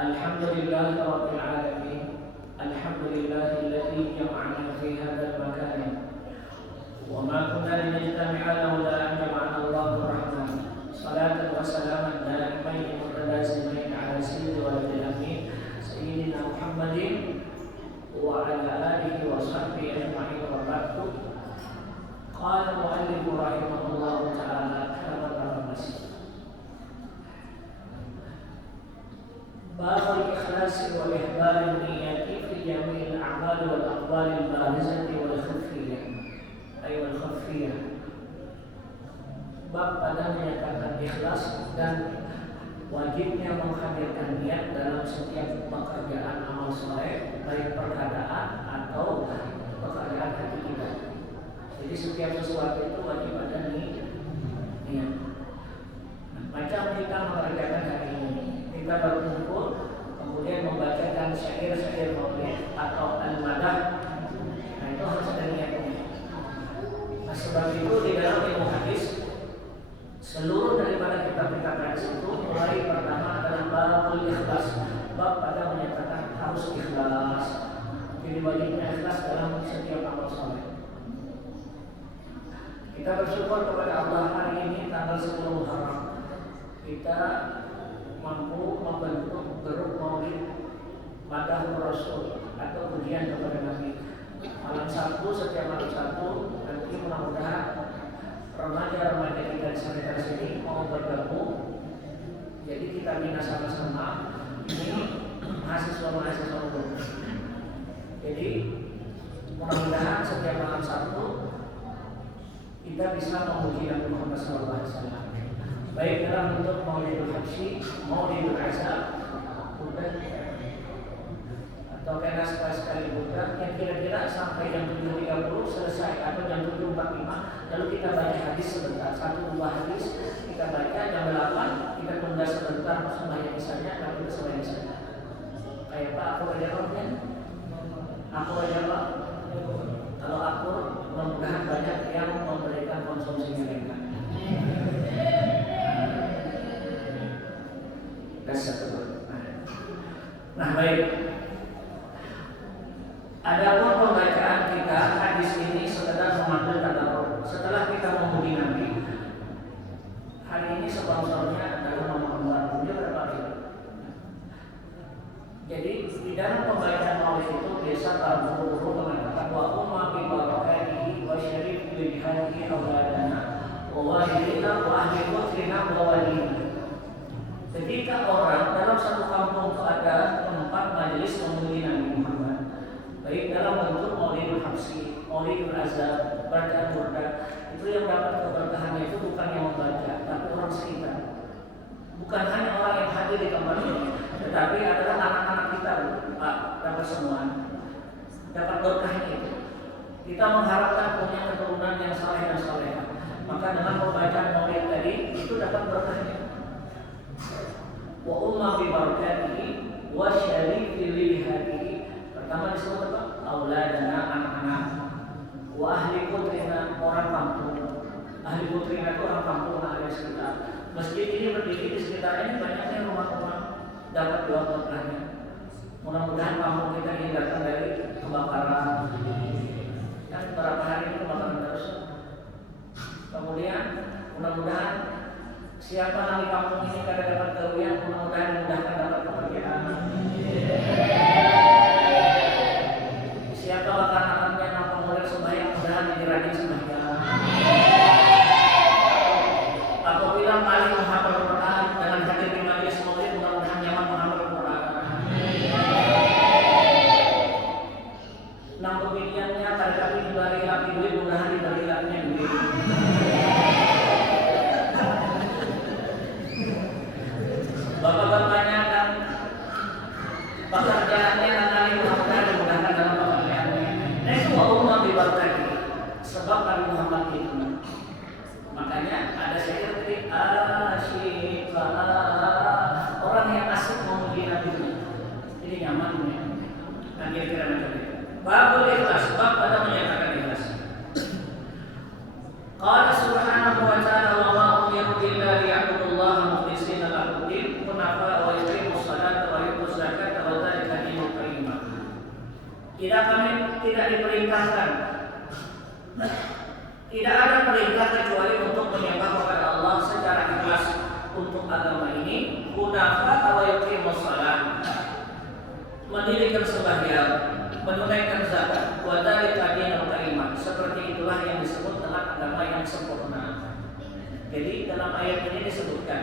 Alhamdulillahi rabbil alamin. Alhamdulillahilladzi jama'ana fi hadzal makan. Wa ma kunna linajtami'a laula an jama'ana Allahu rahman. Salatan wa salaman daimain mutalazimain ala sayyidil waladil amin sayyidina Muhammadin wa ala alihi wa sahbihi ajma'in wa ba'du. Qala mu'allif rahimahullahu ta'ala kama masih. Bab al-ikhlas wal ihbal niyati fi jami' al-a'mal wal aqwal al-barizati wal khafiyah. Ay wal khafiyah. Bab pada menyatakan ikhlas dan wajibnya menghadirkan niat dalam setiap pekerjaan amal saleh, baik perkataan atau pekerjaan hati kita. Jadi setiap sesuatu itu wajib ada niat. Macam kita mengerjakan hari ini, kita berkumpul kemudian membacakan syair-syair maulid atau al-madah, nah itu harus ada niatnya. Nah sebab itu di dalam ilmu hadis seluruh daripada kitab-kitab hadis itu mulai pertama adalah babul ikhlas, bab pada menyatakan harus ikhlas. Jadi wajibnya ikhlas dalam setiap amal saleh. Kita bersyukur kepada Allah hari ini tanggal 10 Muharram kita mampu membentuk grup maulid Madahur Rasul atau pujian kepada Nabi. Malam Sabtu, setiap malam Sabtu nanti mudah-mudahan remaja-remaja kita di sekitar sini mau bergabung. Jadi kita bina sama-sama ini mahasiswa-mahasiswa umum. Jadi mudah-mudahan setiap malam Sabtu kita bisa memuji Nabi Muhammad SAW. Baik dalam bentuk maulidul habsyi, maulidul azab, atau kena sekali buka yang kira-kira sampai jam 7.30 selesai atau jam 7.45, lalu kita baca hadis sebentar, 1-2 hadis kita baca, jam 8 kita tunda sebentar sembahyang misalnya, lalu kita sembahyang misalnya. Kayak Pak aku aja kan? Aku aja Pak. Kalau aku mudah-mudahan banyak yang memberikan konsumsi mereka. Nah baik. Adapun pembacaan kita hadis ini sekedar memanggil tadarruk. Setelah kita memuji Nabi, hari ini sponsornya adalah Mama Kembar. Dia berapa hari? Jadi di dalam pembacaan maulid itu biasa para guru-guru mengatakan wa umma bi barakatihi wa syarif bi hadihi auladana wa walidina wa ahli qutrina wa walidina. Ketika orang dalam satu kampung itu ada tempat majelis memuji Nabi Muhammad, baik dalam bentuk maulidul habsyi, maulidul azab, bacaan burda, itu yang dapat keberkahannya itu bukan yang membaca, tapi orang sekitar. Bukan hanya orang yang hadir di tempat ini, tetapi adalah anak-anak kita, Pak, dapat semua, dapat berkahnya itu. Kita mengharapkan punya keturunan yang saleh dan salehah, maka dengan pembacaan maulid tadi itu dapat berkahnya. Wa umma bi barakatihi wa syarifi lihadihi. Pertama disebut apa? Auladana, anak-anak. Wa ahli putrina, orang kampung. Ahli putrina itu orang kampung area sekitar. Masjid ini berdiri di sekitar ini banyaknya rumah-rumah, dapat dua berkahnya. Mudah-mudahan kampung kita ini datang dari kebakaran. Kan berapa hari ini kebakaran terus. Kemudian mudah-mudahan siapa nanti kampung ini kada dapat kerugian, mudah-mudahan dimudahkan dapat pekerjaan. Siapa bakal anaknya nampak mulai sembahyang, mudah-mudahan jadi rajin sembahyang. Apabila paling menghafal Quran dengan hadir di majelis maulid, mudah-mudahan nyaman menghafal Quran. Nah pemilihannya kali-kali diberi laki duit, mudah-mudahan diberi lakinya duit. Bapak-bapaknya kan pekerjaannya nanti mudah-mudahan dimudahkan dalam pekerjaannya. Nah itu Allah diberkati sebab Nabi Muhammad itu. Makanya ada syair tadi asyika, orang yang asik memuji Nabi. Jadi nyaman ya. Nah kira-kira macam itu. Babul ikhlas, bab pada menyatakan ikhlas. Qala subhanahu wa ta'ala wa ma umiru illa liya'budullaha mukhlishina lahu din hunafa wa yuqimus salata wa yutuz tidak diperintahkan. Tidak ada perintah kecuali untuk menyembah kepada Allah secara ikhlas untuk agama ini. Hunafa wa yuqimus shalah, mendirikan sembahyang, menunaikan zakat, wa dzalika dinul qayyim. Seperti itulah yang disebut dengan agama yang sempurna. Jadi dalam ayat ini disebutkan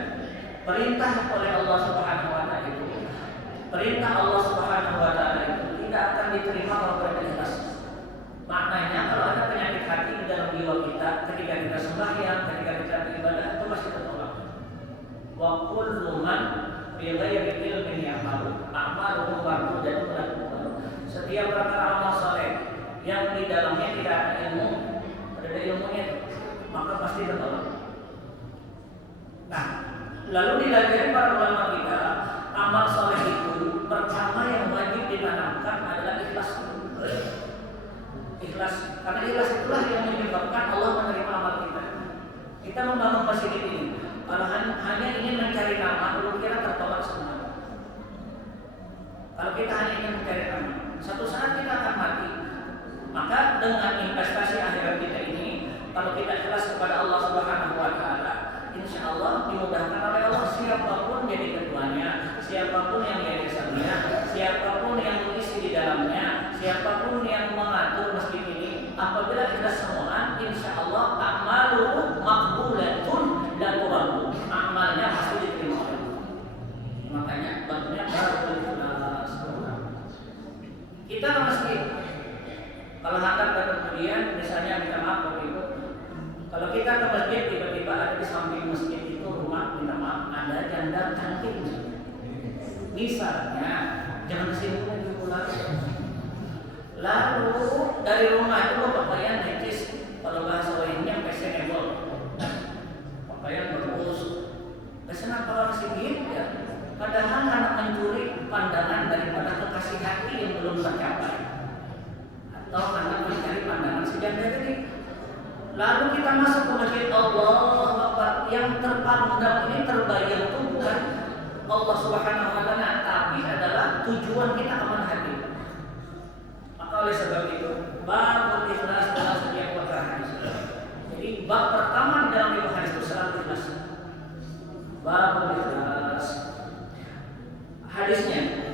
perintah oleh Allah Subhanahu wa taala itu, perintah Allah Subhanahu wa taala itu tidak akan diterima kalau tidak ikhlas. Maknanya kalau ada penyakit hati di dalam jiwa kita ketika kita sembahyang, ketika kita beribadah, itu pasti tertolak. Wa kullu man bi ghairi ilmin ya'malu a'maluhu mardudun lahu. Setiap perkara amal saleh yang di dalamnya tidak ada ilmu, tidak ada ilmunya, maka pasti tertolak. Nah, lalu diajari para ulama kita, amal saleh itu pertama yang wajib ditanamkan adalah ikhlas. Ikhlas, karena ikhlas itulah yang menyebabkan Allah menerima amal kita. Kita membangun masjid ini, kalau hanya ingin mencari nama, belum kira tertolak semua. Kalau kita hanya ingin mencari nama, satu saat kita akan mati. Maka dengan investasi akhirat kita ini, kalau kita ikhlas kepada Allah Subhanahu wa taala, insya Allah dimudahkan oleh Allah. Siapapun jadi ketuanya, siapapun yang yayasannya, siapapun yang mengisi di dalamnya, siapapun yang mengatur masjid ini, apabila kita semua, insya Allah a'maluhu maqbulatun la turaddu. Amalnya pasti diterima oleh Allah. Makanya babnya baru kita ke masjid. Kalau hadap dan kemudian misalnya minta maaf waktu itu, kalau kita ke masjid tiba-tiba ada di samping masjid itu rumah, minta maaf, ada janda cantik misalnya, jangan kesini dulu lagi. Lalu dari rumah itu pakaian necis, kalau bahasa lainnya fashionable, pakaian bagus. Kenapa orang sedikit ya? Padahal anak mencuri pandangan daripada kekasih hati yang belum tercapai, atau anak mencari pandangan si janda tadi. Lalu kita masuk ke masjid, Allah Akbar, yang terpandang ini terbayang itu bukan Allah Subhanahu wa taala, tapi adalah tujuan kita kemana hati. Maka oleh sebab itu, bab ikhlas dalam setiap perkara hadis. Jadi bab pertama di dalam ilmu hadis itu selalu ikhlas. Bab ikhlas. Hadisnya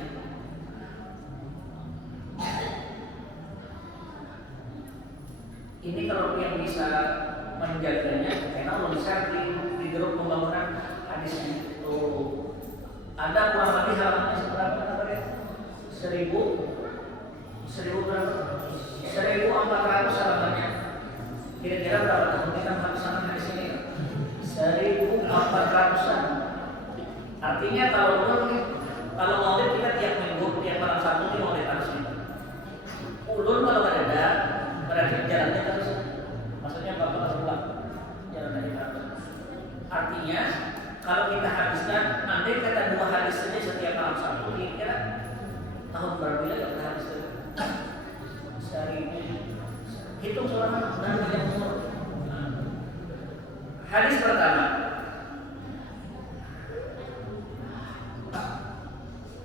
ini kalau yang bisa menjaganya, karena bisa di grup pembangunan hadisnya itu ada kurang lebih halamannya seberapa? 1400 halamannya. Kira-kira berapa tahun kita melaksanakan hadis ini? 1400-an. Artinya kalau maulid kita tiap minggu, tiap malam Sabtu di maulid harusnya. Ulun kalau ada berarti jalannya terus. Maksudnya bapak harus pulang jalan dari mana? Artinya kalau kita habiskan nanti kata 2 hadis saja setiap malam Sabtu, kira-kira tahun berapa ya kita habis itu? Sehari hitung selama dan banyak umur. Hadis pertama,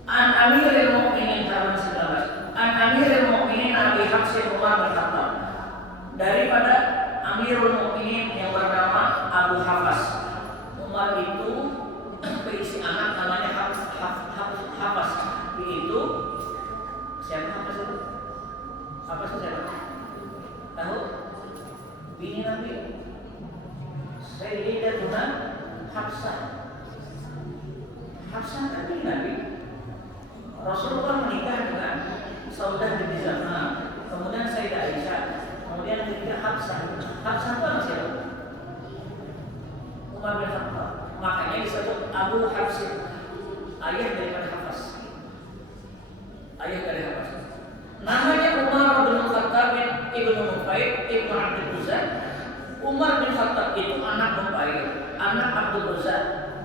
An Amirul Mukminin halaman 19. An Amirul Mukminin Abi Hafs Umar bin Khattab. Daripada Amirul Mukminin yang bernama Abu Hafs. Umar itu berisi anak namanya Hafs. Itu siapa Hafs itu? Hafs itu siapa? Tahu? Bini Nabi Sayyidatuna Hafsah. Hafsah kan bini Nabi. Rasulullah menikah dengan Saudah binti Zam'ah, kemudian Sayyidah Aisyah, kemudian ketiga Hafsah. Hafsah itu anak siapa? Umar bin Khattab. Makanya disebut Abu Hafs, ayah daripada Hafs. Ayah dari Hafs. Namanya Umar bin Khattab ibnu Nufail ibnu Abdul Uzza. Umar bin Khattab itu anak Nufail, anak Abdul Uzza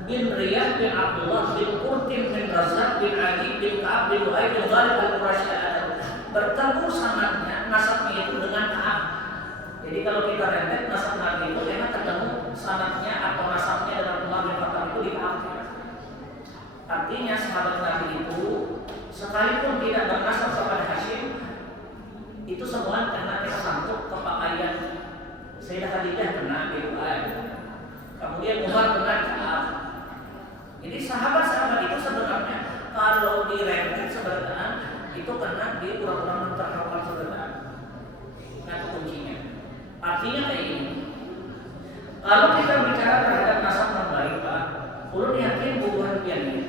bin Riyah bin Abdullah bin Qurtim bin Razak bin Ali bin Ka'ab bin Lu'ay bin Ghalib al-Qurasyi al-Adawi. Bertemu sanadnya, nasabnya itu dengan Ka'ab. Jadi kalau kita rentet nasab Nabi itu enak ketemu sanadnya atau nasabnya dengan Umar bin Khattab itu di Ka'ab. Artinya sahabat Nabi itu sekalipun tidak bernasab kepada Hashim, direngket sebenarnya itu karena dia kurang-kurang terhafal sebenarnya. Nah itu kuncinya. Artinya kayak ini. Kalau kita bicara terhadap nasab yang baik, Pak, ulun yakin bukan pian ini.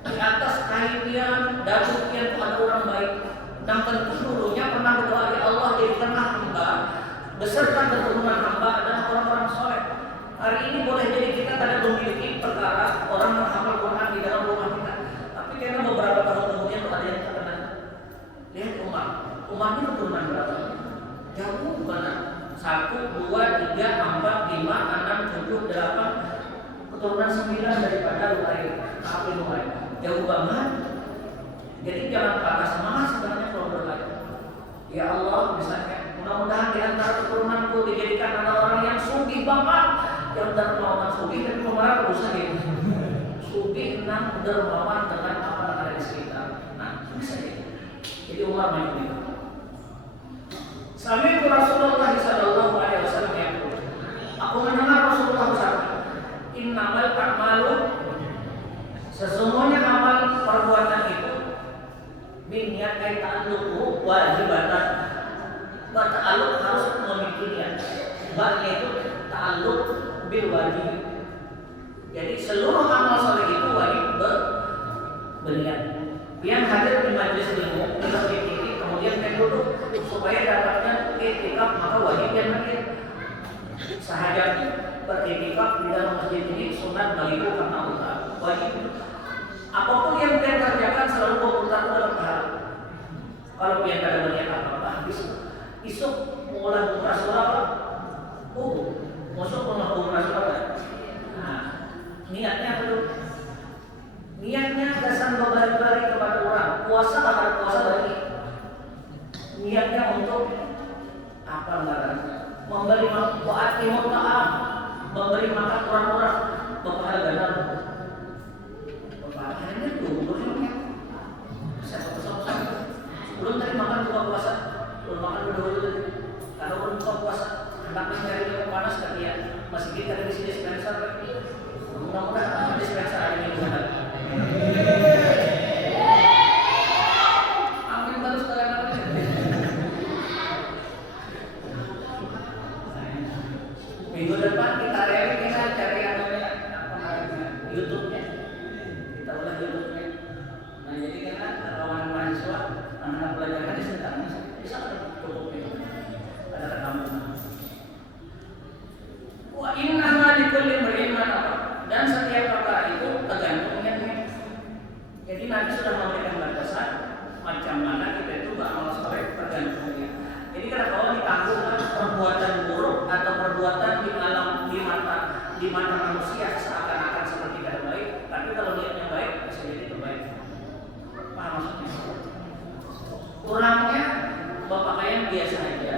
Di atas kain pian, dapur pian itu ada orang baik. Dan tentu dulunya pernah berdoa, ya Allah jadikanlah hamba beserta keturunan hamba adalah orang-orang soleh. Hari ini boleh jadi kita tidak memiliki perkara orang menghafal Quran di dalam rumah kita, tapi karena beberapa tahun kemudian ada yang terkena. Lihat Umar ini keturunan berapa? Jauh banget. 1, 2, 3, 4, 5, 6, 7, 8, keturunan 9 daripada Lumayan. Jauh banget. Jadi jangan patah semangat sebenarnya kalau berdoa. Ya Allah, misalnya, mudah-mudahan di antara keturunanku dijadikan ada orang yang sugih banget, yang dermawan sugih dan pemarah berusaha gitu. Sugih 6 dermawan dengan apa yang ada di sekitar. Nah, bisa ya. Jadi Umar macam itu. Sami Rasulullah sallallahu alaihi wasallam yang aku mendengar Rasulullah bersabda, "Innamal a'malu" sesungguhnya amal perbuatan itu niat kait ta'alluqu wajibatan. Ta'alluq harus memiliki niat. Ba'nya itu ta'alluq bil wajib. Jadi seluruh amal soleh itu wajib berniat. Yang hadir di majelis ilmu di masjid ini kemudian duduk supaya dapatkan i'tikaf maka wajib dan berniat. Sahaja beriktikaf di dalam masjid ini sunat bagiku karena Allah wajib. Apapun yang dia kerjakan selalu berputar dalam pahala. Kalau dia tidak berniat apa-apa, isuk mengulang umrah surah, masuk umrah surah. Nah, niatnya apa dulu? Niatnya dasar berbalik-balik kepada orang. Puasa bagi. Niatnya untuk apa enggak? Memberi memberi makan orang-orang berpahala ganda. Hanya itu umurnya. Belum tadi makan buka puasa, belum makan dulu. Kalau belum buka puasa, hendak mencari yang panas kan ya. Masih kita di sini dispenser. Mudah-mudahan dispenser ada yang benar. Amin terus kalian. Minggu depan kita cari YouTube-nya. Kita ulah YouTube-nya. Nah jadi kan kawan mahasiswa anak pelajaran di sekitar bisa cukup itu. Ada rekaman. Wa inna ma likulli imrin ma nawa. Dan setiap perkara itu tergantung niatnya. Jadi Nabi sudah memberikan batasan macam mana kita itu beramal soleh tergantung niat. Jadi kalau ditanggung perbuatan buruk atau perbuatan di mata manusia seakan-akan seperti tidak baik, tapi kalau niatnya baik bisa jadi terbaik. Paham maksudnya? Kurangnya berpakaian biasa aja.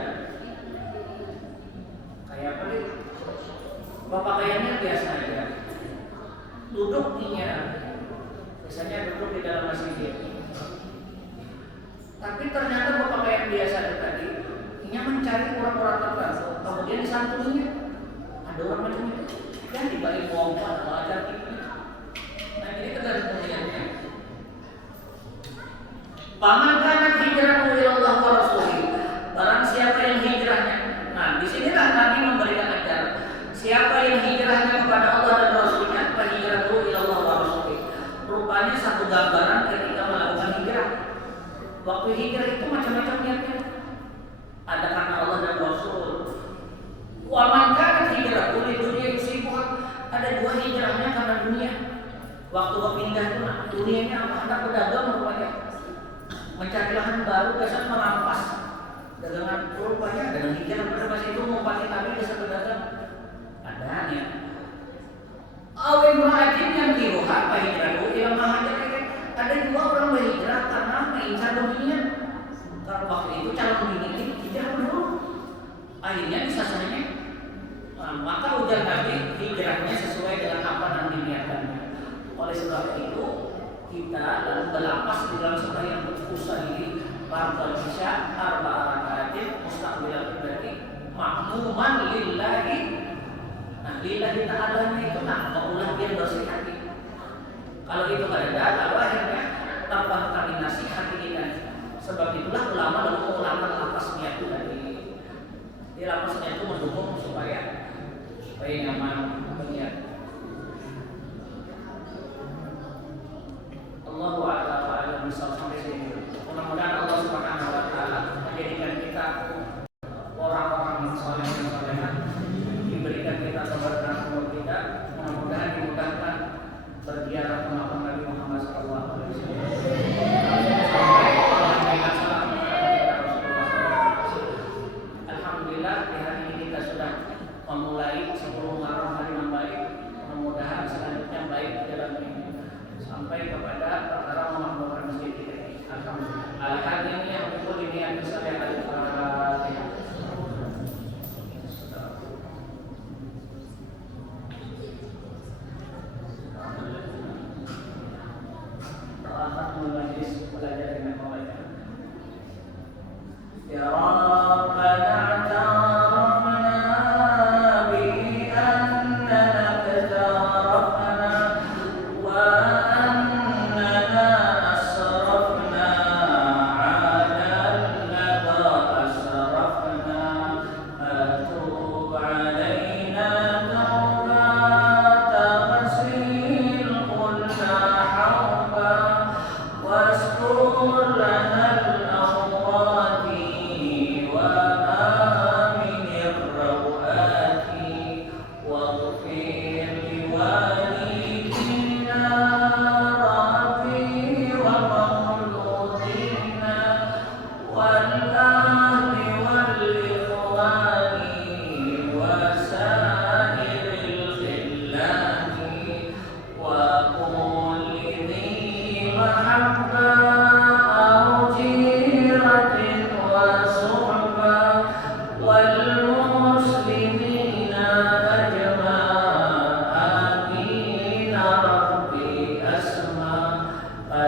Kayak apa nih? Berpakaiannya biasa aja. Duduknya biasanya duduk di dalam masjid. Tapi ternyata berpakaian biasa tadi, ia mencari orang-orang tertentu, kemudian disantuninya. Ada orang macam itu. Dan dibalik uang atau ajar itu. Nah jadi tergantung niatnya. Paman kanat hijrahmu ilallah wa rasulih. Barang siapa yang hijrahnya. Nah, di sinilah Nabi memberikan ajaran. Siapa yang hijrahnya kepada Allah dan Rasulnya, fa hijratuhu ilallah wa rasulih. Rupanya satu gambaran ketika melakukan hijrah. Waktu hijrah itu macam-macam niatnya. Ada karena Allah dan Rasul. Wa man kanat hijratuhu li dunya yusibuha. Ada dua hijrahnya karena dunia. Waktu berpindah itu dunianya apa? Hendak berdagang rupanya. Mencari lahan baru, biasanya merampas dagangan rupanya dengan hijrah pada masa itu ngumpatin Nabi bisa berdagang. Ada ya. Awin ma'ajin yang diruha apa hijrahku ilang mahajar. Ada dua orang berhijrah karena mengincar dunia. Karena waktu itu calon bini ini hijrah dulu. Akhirnya disasarnya. Maka ujar Nabi hijrahnya sesuai dengan apa yang diniatkannya. Oleh sebab itu kita lalu berlapas di dalam sembahyang berpuasa ini fardhu isya arba'a raka'atin mustaqbilal qiblat ma'muman lillahi. Nah, lillahi ta'ala itu nak maulah dia bersih hati. Kalau itu ada kalau akhirnya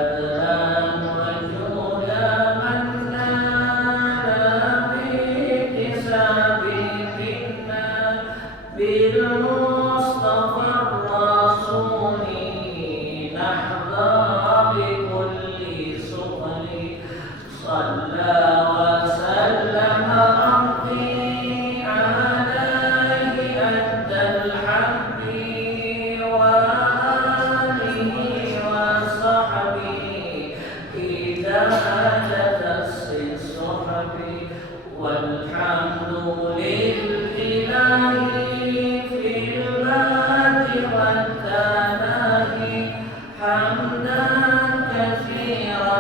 بذلا وجودا من نال باكتساب منا بالمصطفى الرسول نحظى بكل سبل صلى وسلم ربي عليه أدى الحق وآله وصحبه هداية الصحب والحمد لله في الباد والثناء حمدا كثيرا